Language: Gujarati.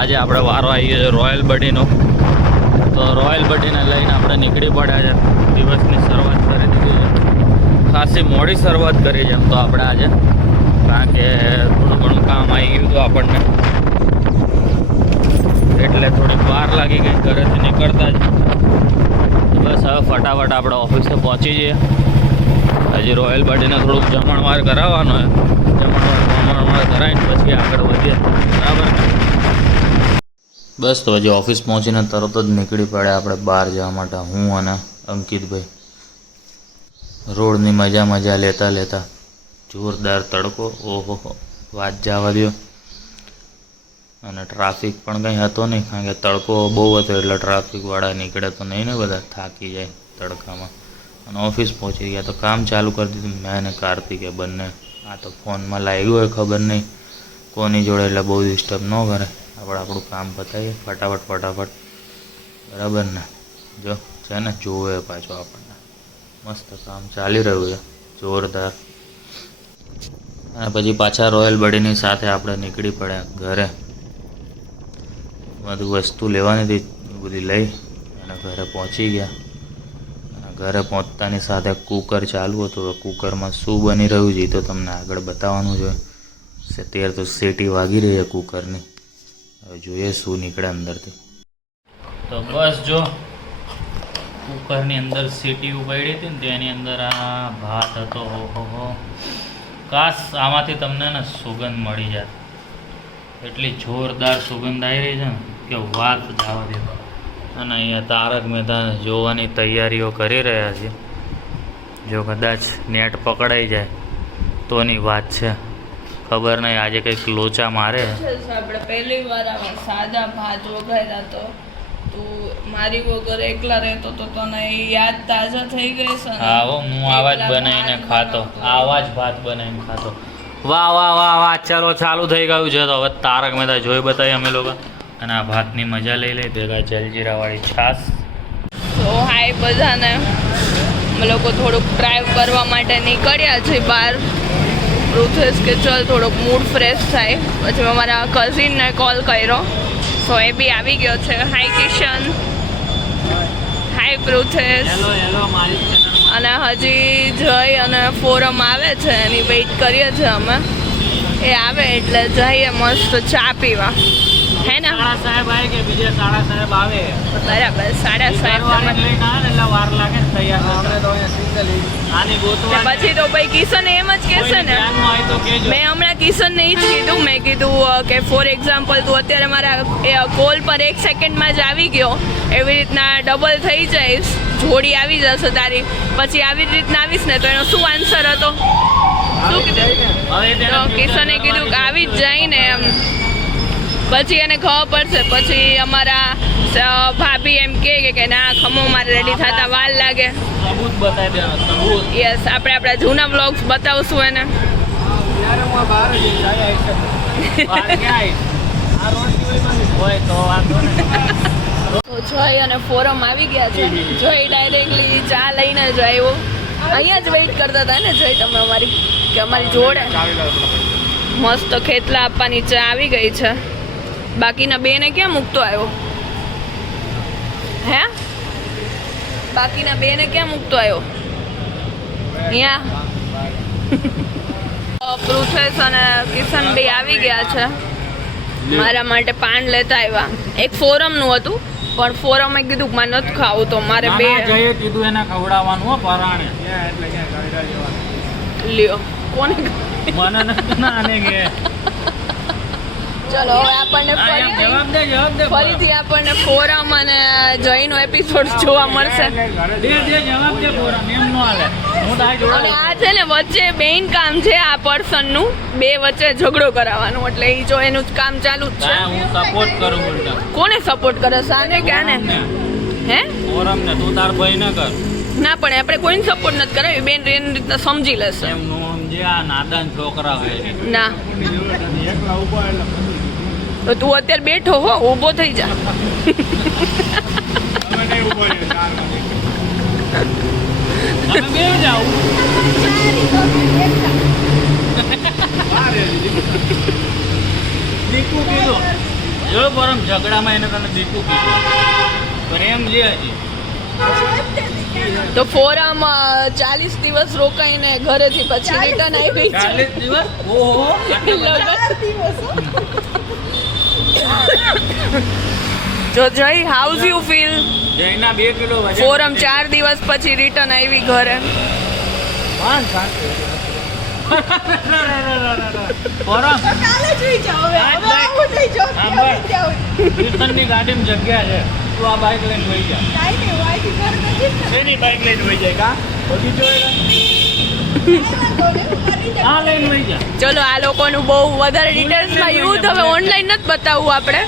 આજે આપણે વારો આવી ગયો રોયલ બડીનો. તો રોયલ બડીને લઈને આપણે નીકળી પડ્યા છે. દિવસની શરૂઆત કરી દીધી છે. ખાસી મોડી શરૂઆત કરી છે તો આપણે આજે, કારણ કે થોડું ઘણું કામ આવી ગયું હતું આપણને, એટલે થોડીક વાર લાગી ગઈ ઘરેથી નીકળતા જ. બસ હવે ફટાફટ આપણે ઓફિસે પહોંચી જઈએ. હજી રોયલ બડીને થોડુંક જમણવાર કરાવવાનો છે. જમણવાર કરાવીને પછી આગળ વધીએ, બરાબર ને? બસ તો હજી ઓફિસ પહોંચીને તરત જ નીકળી પડે આપણે બહાર જવા માટે, હું અને અંકિતભાઈ. રોડની મજા લેતા લેતા. જોરદાર તડકો, ઓહો વાત જવા દો. અને ટ્રાફિક પણ કંઈ હતો નહીં, કારણ કે તડકો બહુ હતો એટલે ટ્રાફિકવાળા નીકળે તો નહીં ને, બધા થાકી જાય તડકામાં. અને ઓફિસ પહોંચી ગયા તો કામ ચાલુ કરી દીધું મેં અને કાર્તિકે બંને. આ તો ફોનમાં લાગ્યું હોય, ખબર નહીં કોની જોડે, એટલે બહુ ડિસ્ટર્બ ન કરે. આપણે આપણું કામ પતાવીએ ફટાફટ, બરાબર ને? જો છે ને, જોવે પાછો આપણને. મસ્ત કામ ચાલી રહ્યું છે, જોરદાર. અને પછી પાછા રોયલ બડીની સાથે આપણે નીકળી પડ્યા ઘરે. બધું વસ્તુ લેવાની હતી, બધી લઈ અને ઘરે પહોંચી ગયા. અને ઘરે પહોંચતાની સાથે કુકર ચાલુ હતું. તો કુકરમાં શું બની રહ્યું છે એ તો તમને આગળ બતાવવાનું છે. અત્યારે તો સીટી વાગી રહી છે કુકરની. હવે જોઈએ શું નીકળે અંદરથી. તો બસ જો કુકરની અંદર સીટી ઉપાડી હતી ને, તેની અંદર આ ભાત હતો. ઓહો, કાશ આમાંથી તમને ને સુગંધ મળી જાય. એટલી જોરદાર સુગંધ આવી રહી છે ને કે વાત જવા દે. અને અહીંયા તારક મહેતા જોવાની તૈયારીઓ કરી રહ્યા છે. જો કદાચ નેટ પકડાઈ જાય તોની વાત છે, ખબર નહીં. આજે કંઈક લોચા મારે. આપણે પહેલી વાર આવા સાદા ભાત વઘાર્યા તો તું મારી વગર એકલા રહેતો તો તને યાદ તાજા થઈ ગઈ છે. હા હો, હું આવા જ બનાવીને ખાતો, આવા જ ભાત બનાવીને ખાતો. વાહ વાહ વાહ વાહ, ચાલો ચાલુ થઈ ગયું છે. તો હવે તારક મહેતા જોઈ બતાવીએ અમે લોકો. અને આ ભાતની મજા લઈ લઈ. ભેગા જલજીરાવાળી છાશ. તો હાય બધાને, અમે લોકો થોડુંક ડ્રાઈવ કરવા માટે નીકળ્યા છે બહાર. પૃથ્વેશ કે ચલ થોડોક મૂડ ફ્રેશ થાય. પછી મેં મારા કઝિનને કોલ કર્યો, સો એ બી આવી ગયો છે. હાય કિશન, હાય પૃથ્વેશ. અને હજી જઈ અને ફોરમ આવે છે, એની વેઇટ કરીએ છીએ અમે. એ આવે એટલે જઈએ મસ્ત ચા પીવા, હે ને? સાહેબ આવે કે બીજે સાડા સાહેબ આવે? બરાબર, સાડા સાહેબ એટલે વાર લાગે તૈયાર. પછી તો ભાઈ કિશન એમ જ કહેશે ને. મેં હમણાં કિશનને એ જ કીધું. મેં કીધું કે ફોર એક્ઝામ્પલ તું અત્યારે મારા કોલ પર 1 સેકન્ડમાં જ આવી ગયો, એવી રીતના ડબલ થઈ જઈશ, જોડી આવી જશે તારી. પછી આવી રીતના આવીશ ને તો એનો શું આન્સર હતો? શું કીધું? તો કિશને કીધું કે આવી જ જાય ને એમ. પછી એને ખબર પડશે. પછી અમારા ભાભી એમ કે ના ખમો મારે રેડી થતા વાર લાગે. યસ, આપણે આપણા જૂના વ્લોગ્સ બતાવશું એને. તો જોઈ અને ફોરમ આવી ગયા છે. જોઈ ડાયરેક્ટલી ચા લઈને જ આવ્યો. અહીંયા જ વેઇટ કરતા હતા ને જોઈ તમે અમારી, કે અમારી જોડે મસ્ત ખેતલા આપવાની ચા આવી ગઈ છે. બાકીના બેને ક્યાં મૂકતો આવ્યો? હે, બાકીના બેને ક્યાં મૂકતો આવ્યો? અહીંયા પૃથ્વેશ અને કિશન બે આવી ગયા છે. મારા માટે પાન લેતા આવ્યા. એક ફોરમનું હતું, પણ ફોરમે કીધું કે મારે નથી ખાવું, તો મારે બે કીધું એને ખવડાવવાનું હો પરાણે. લ્યો કોને મને નાને કે ચલો હવે આપણને ફરીથી આપણને ફોરમ અને જયનો એપિસોડ જોવા મળશે. અને આ છે ને વચ્ચે બેન કામ છે આ પર્સનનું, બે વચ્ચે ઝઘડો કરાવવાનો, એટલે એ જો એનું જ કામ ચાલુ જ છે. હું સપોર્ટ કરું. કોને સપોર્ટ કરે? સાને કે આને? હે, ફોરમ ને તું તાર ભાઈ ન કર. ના પણ આપણે કોઈને સપોર્ટ નથી કરાવી. બેન એની રીતના સમજી લેશે. એમનું સમજે આ નાદાન છોકરા હોય. ના તો તું અત્યારે બેઠો હો, ઊભો થઈ જા. જો પરમ ઝઘડામાં એને તને દીકું કીધું પ્રેમ જે હજી તો ફોરમ 40 દિવસ રોકાઈને ઘરેથી પછી રિટર્ન આવી છે. 40 દિવસ ઓહો જો જય how's you feel? Jayna 2 kilo વજન ફોરમ 4 દિવસ પછી રિટર્ન આવી ઘરે. ની ગાડીમાં જગ્યા છે, તું આ બાઇક લઈને વહી જા. શેની બાઇક લઈને વહી જાય કા બગીચો આ લઈને વહી જા. ચલો આ લોકોનું બહુ વધારે ડિટેલ્સમાં યુદ્ધ હવે ઓનલાઈન નથી બતાવવું આપણે.